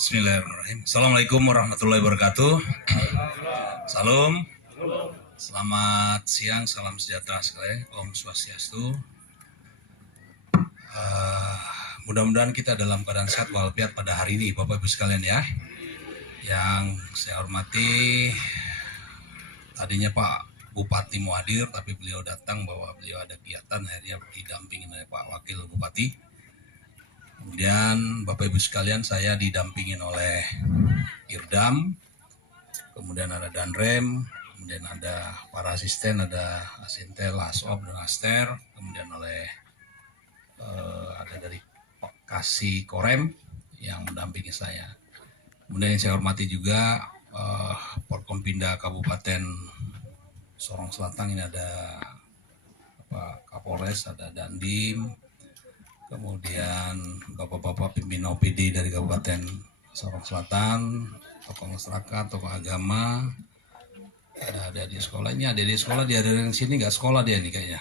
Bismillahirrahmanirrahim. Assalamualaikum warahmatullahi wabarakatuh. Salam. Selamat siang, salam sejahtera sekalian. Om Swastiastu. Mudah-mudahan kita dalam keadaan sehat walafiat pada hari ini, Bapak Ibu sekalian ya. Yang saya hormati, tadinya Pak Bupati mau hadir, tapi beliau datang bahwa beliau ada kegiatan, akhirnya didampingi oleh Pak Wakil Bupati. Kemudian Bapak Ibu sekalian, saya didampingin oleh Irdam, kemudian ada Danrem, kemudian ada para asisten, ada Asintel, Asop, dan Aster, kemudian oleh ada dari Kasih Korem yang mendampingi saya. Kemudian yang saya hormati juga Porkompinda Kabupaten Sorong Selatan, ini ada Pak Kapolres, ada Dandim, kemudian bapak-bapak pimpinan OPD dari Kabupaten Sorong Selatan, tokoh masyarakat, tokoh agama, ada di sekolah. Ini ada di sekolah, dia ada yang sini nggak sekolah dia nih kayaknya.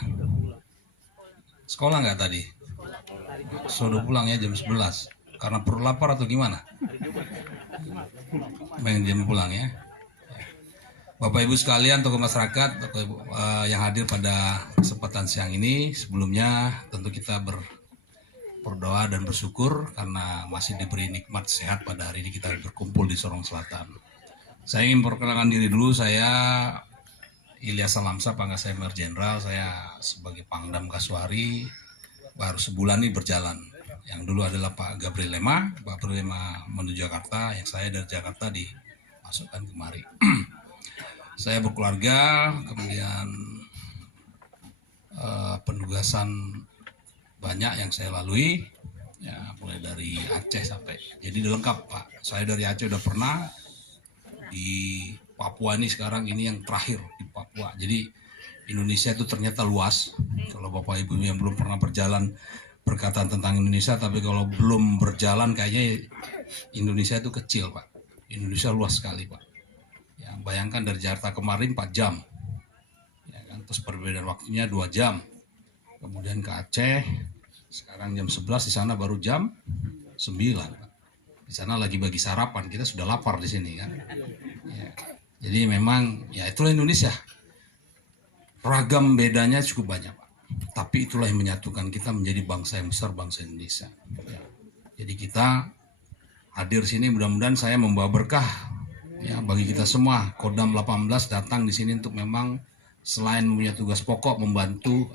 Sekolah nggak tadi? Sudah pulang ya jam 11. Karena perlu lapar atau gimana? Main jam pulang ya. Bapak Ibu sekalian, tokoh masyarakat, tokoh yang hadir pada kesempatan siang ini, sebelumnya tentu kita berdoa dan bersyukur karena masih diberi nikmat sehat pada hari ini kita berkumpul di Sorong Selatan. Saya ingin perkenalkan diri dulu, saya Ilyas Salamsa, Pangkat Senior Jenderal. Saya sebagai Pangdam Kasuari baru sebulan ini berjalan. Yang dulu adalah Pak Gabriel Lema, Pak Gabriel Lema menuju Jakarta, yang saya dari Jakarta dimasukkan kemari. Saya berkeluarga, kemudian penugasan banyak yang saya lalui, ya mulai dari Aceh sampai, jadi udah lengkap Pak. Saya dari Aceh udah pernah, di Papua ini sekarang ini yang terakhir di Papua. Jadi Indonesia itu ternyata luas. Kalau Bapak Ibu yang belum pernah berjalan berkata tentang Indonesia, tapi kalau belum berjalan kayaknya Indonesia itu kecil Pak. Indonesia luas sekali Pak. Ya, bayangkan dari Jakarta kemarin 4 jam, ya kan? Terus perbedaan waktunya 2 jam. Kemudian ke Aceh, sekarang jam 11, di sana baru jam 9. Di sana lagi bagi sarapan, kita sudah lapar di sini kan. Ya. Jadi memang ya itulah Indonesia. Ragam bedanya cukup banyak Pak. Tapi itulah yang menyatukan kita menjadi bangsa yang besar, bangsa Indonesia. Ya. Jadi kita hadir sini, mudah-mudahan saya membawa berkah ya bagi kita semua. Kodam 18 datang di sini untuk memang selain mempunyai tugas pokok membantu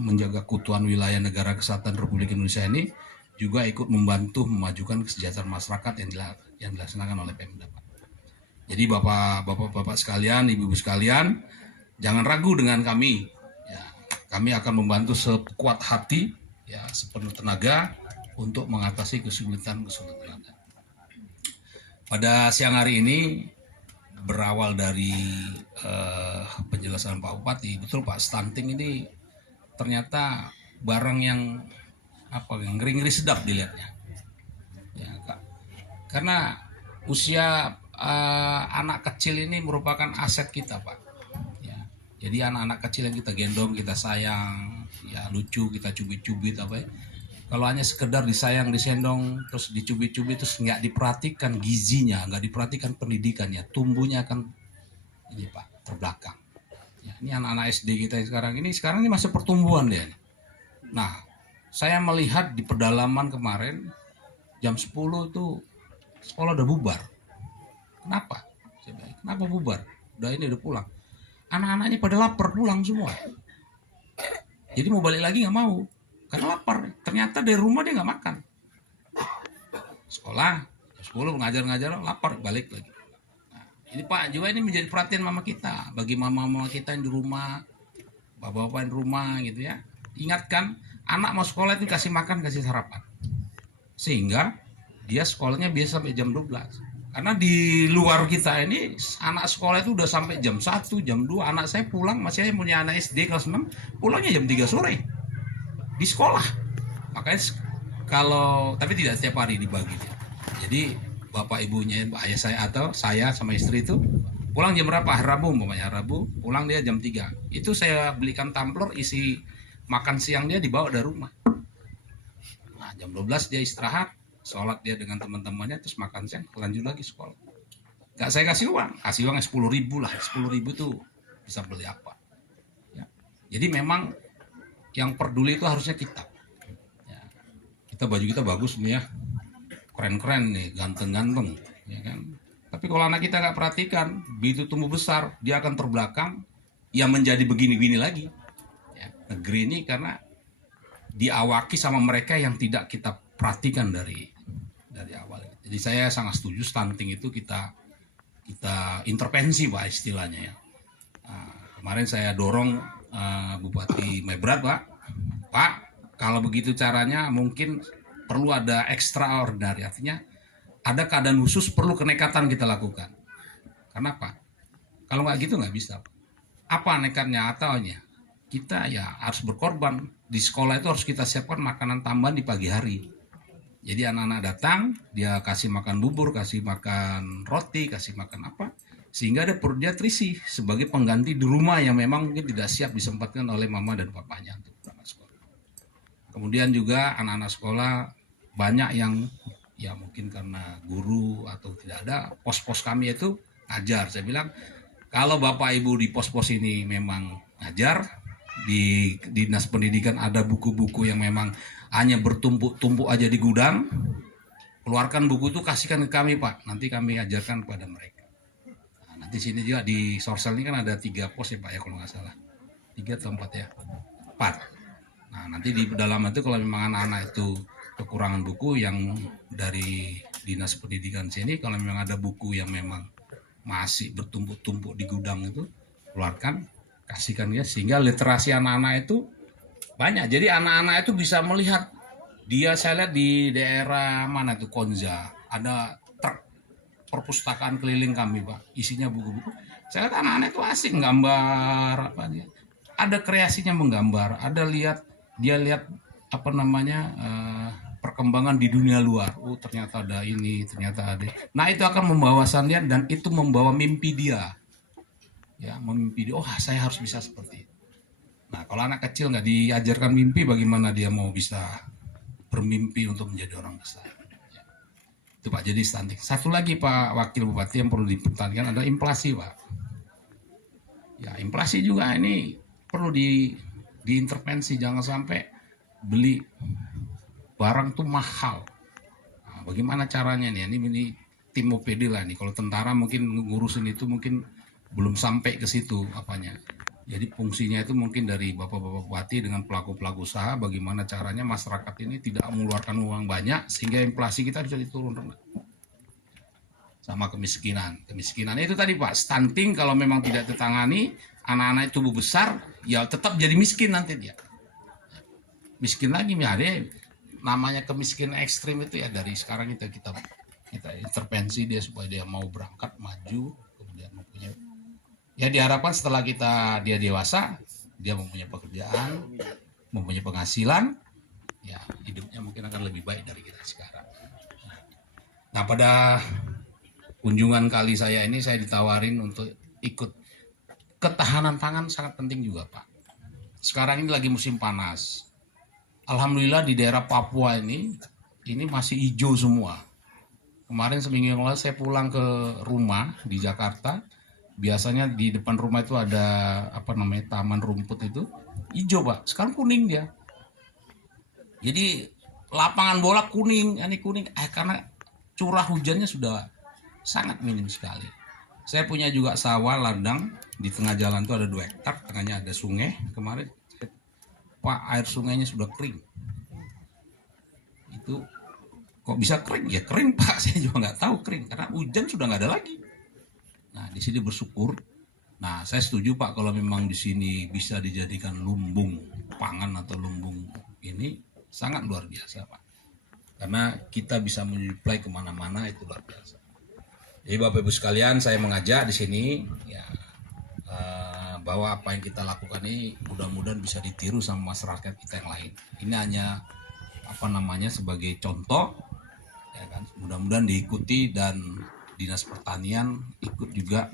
menjaga keutuhan wilayah negara kesatuan Republik Indonesia ini, juga ikut membantu memajukan kesejahteraan masyarakat yang dilaksanakan oleh Pemda. Jadi bapak-bapak sekalian, ibu-ibu sekalian, jangan ragu dengan kami. Ya, kami akan membantu sekuat hati, ya sepenuh tenaga untuk mengatasi kesulitan-kesulitan. Pada siang hari ini, berawal dari penjelasan Pak Bupati, betul Pak, stunting ini ternyata barang yang ngeri-ngeri sedap dilihatnya. Ya, Kak. Karena usia anak kecil ini merupakan aset kita Pak. Ya, jadi anak-anak kecil yang kita gendong, kita sayang, ya lucu, kita cubit-cubit apa ya. Kalau hanya sekedar disayang, disendong, terus dicubit-cubit, terus nggak diperhatikan gizinya, nggak diperhatikan pendidikannya, tumbuhnya akan ini Pak, terbelakang. Ya, ini anak-anak SD kita sekarang ini masih pertumbuhan dia. Nah, saya melihat di pedalaman kemarin, jam 10 itu sekolah udah bubar. Kenapa? Kenapa bubar? Udah pulang. Anak-anaknya pada lapar pulang semua. Jadi mau balik lagi nggak mau. Karena lapar, ternyata dari rumah dia nggak makan. Sekolah, 10 ngajar-ngajar, lapar, balik lagi. Nah, ini Pak, juga ini menjadi perhatian mama kita, bagi mama-mama kita yang di rumah, bapak-bapak yang di rumah gitu ya. Ingatkan, anak mau sekolah itu kasih makan, kasih sarapan. Sehingga dia sekolahnya biasa sampai jam 12. Karena di luar kita ini, anak sekolah itu udah sampai jam 1, jam 2. Anak saya pulang, masih punya anak SD kelas 6, pulangnya jam 3 sore. Di sekolah. Makanya tapi tidak setiap hari dibagi. Jadi bapak ibunya, ayah saya atau saya sama istri itu pulang jam berapa? Hari Rabu, umpamanya Rabu, pulang dia jam 3. Itu saya belikan tumbler isi makan siang dia dibawa dari rumah. Nah, jam 12 dia istirahat, sholat dia dengan teman-temannya, terus makan siang, lanjut lagi sekolah. Nggak saya kasih uang 10.000 lah, 10.000 tuh bisa beli apa. Ya. Jadi memang yang peduli itu harusnya kita. Ya. Kita baju kita bagus nih ya, keren-keren nih, ganteng-ganteng, ya kan. Tapi kalau anak kita nggak perhatikan, begitu tumbuh besar, dia akan terbelakang, ya menjadi begini-begini lagi. Ya. Negeri ini karena diawaki sama mereka yang tidak kita perhatikan dari awal. Jadi saya sangat setuju stunting itu kita intervensi Pak istilahnya ya. Kemarin saya dorong Bupati Mebrat Pak, kalau begitu caranya mungkin perlu ada extraordinary, artinya ada keadaan khusus perlu kenekatan kita lakukan. Kenapa? Kalau nggak gitu nggak bisa. Apa nekatnya ataunya? Kita ya harus berkorban. Di sekolah itu harus kita siapkan makanan tambahan di pagi hari. Jadi anak-anak datang, dia kasih makan bubur, kasih makan roti, kasih makan apa, sehingga ada perut dia terisi sebagai pengganti di rumah yang memang mungkin tidak siap disempatkan oleh mama dan papanya untuk berangkat sekolah. Kemudian juga anak-anak sekolah banyak yang ya mungkin karena guru atau tidak ada, pos-pos kami itu ngajar. Saya bilang kalau bapak ibu di pos-pos ini memang ngajar, di dinas pendidikan ada buku-buku yang memang hanya bertumpuk-tumpuk aja di gudang, keluarkan buku itu kasihkan ke kami Pak, nanti kami ajarkan kepada mereka. Nah, nanti sini juga di Sorsel ini kan ada 3 pos ya Pak ya kalau nggak salah, 3 atau 4 ya, 4. Nah nanti di dalam itu kalau memang anak-anak itu kekurangan buku yang dari dinas pendidikan sini, kalau memang ada buku yang memang masih bertumpuk-tumpuk di gudang itu, keluarkan, kasihkan ya, sehingga literasi anak-anak itu banyak. Jadi anak-anak itu bisa melihat, dia saya lihat di daerah mana itu Konza, ada truk perpustakaan keliling kami Pak, isinya buku-buku. Saya lihat anak-anak itu asik gambar apa dia. Ada kreasinya menggambar, ada dia lihat apa namanya perkembangan di dunia luar. Oh ternyata ada ini, ternyata ada. Nah itu akan membawa dia dan itu membawa mimpi dia. Ya memimpi dia, oh saya harus bisa seperti itu. Nah kalau anak kecil nggak diajarkan mimpi, bagaimana dia mau bisa bermimpi untuk menjadi orang besar. Ya. Itu Pak, jadi stunting. Satu lagi Pak Wakil Bupati yang perlu dipertahankan adalah inflasi Pak. Ya inflasi juga ini perlu diintervensi, jangan sampai beli barang tuh mahal. Nah, bagaimana caranya nih? Ini tim OPD lah nih. Kalau tentara mungkin ngurusin itu mungkin belum sampai ke situ apanya. Jadi fungsinya itu mungkin dari Bapak-Bapak Bupati dengan pelaku-pelaku usaha, bagaimana caranya masyarakat ini tidak mengeluarkan uang banyak sehingga inflasi kita bisa diturunkan. Sama kemiskinan. Kemiskinan itu tadi Pak, stunting kalau memang tidak ditangani, anak-anak tubuh besar, ya tetap jadi miskin nanti dia. Miskin lagi, ya ada namanya kemiskinan ekstrim itu ya dari sekarang kita intervensi dia supaya dia mau berangkat, maju, kemudian mempunyai. Ya diharapkan setelah dia dewasa, dia mempunyai pekerjaan, mempunyai penghasilan, ya hidupnya mungkin akan lebih baik dari kita sekarang. Nah pada kunjungan kali saya ini saya ditawarin untuk ikut. Ketahanan pangan sangat penting juga Pak. Sekarang ini lagi musim panas. Alhamdulillah di daerah Papua ini masih hijau semua. Kemarin seminggu yang lalu saya pulang ke rumah di Jakarta. Biasanya di depan rumah itu ada taman rumput itu hijau Pak. Sekarang kuning dia. Jadi lapangan bola kuning, ini kuning karena curah hujannya sudah sangat minim sekali. Saya punya juga sawah ladang di tengah jalan itu ada 2 hektar, tengahnya ada sungai. Kemarin Pak air sungainya sudah kering. Itu kok bisa kering? Ya kering Pak, saya juga nggak tahu kering karena hujan sudah nggak ada lagi. Nah di sini bersyukur. Nah saya setuju Pak kalau memang di sini bisa dijadikan lumbung pangan atau lumbung ini sangat luar biasa Pak. Karena kita bisa menyuplai kemana-mana itu luar biasa. Jadi Bapak Ibu sekalian saya mengajak di sini ya bahwa apa yang kita lakukan ini mudah-mudahan bisa ditiru sama masyarakat kita yang lain. Ini hanya sebagai contoh, ya kan? Mudah-mudahan diikuti dan Dinas Pertanian ikut juga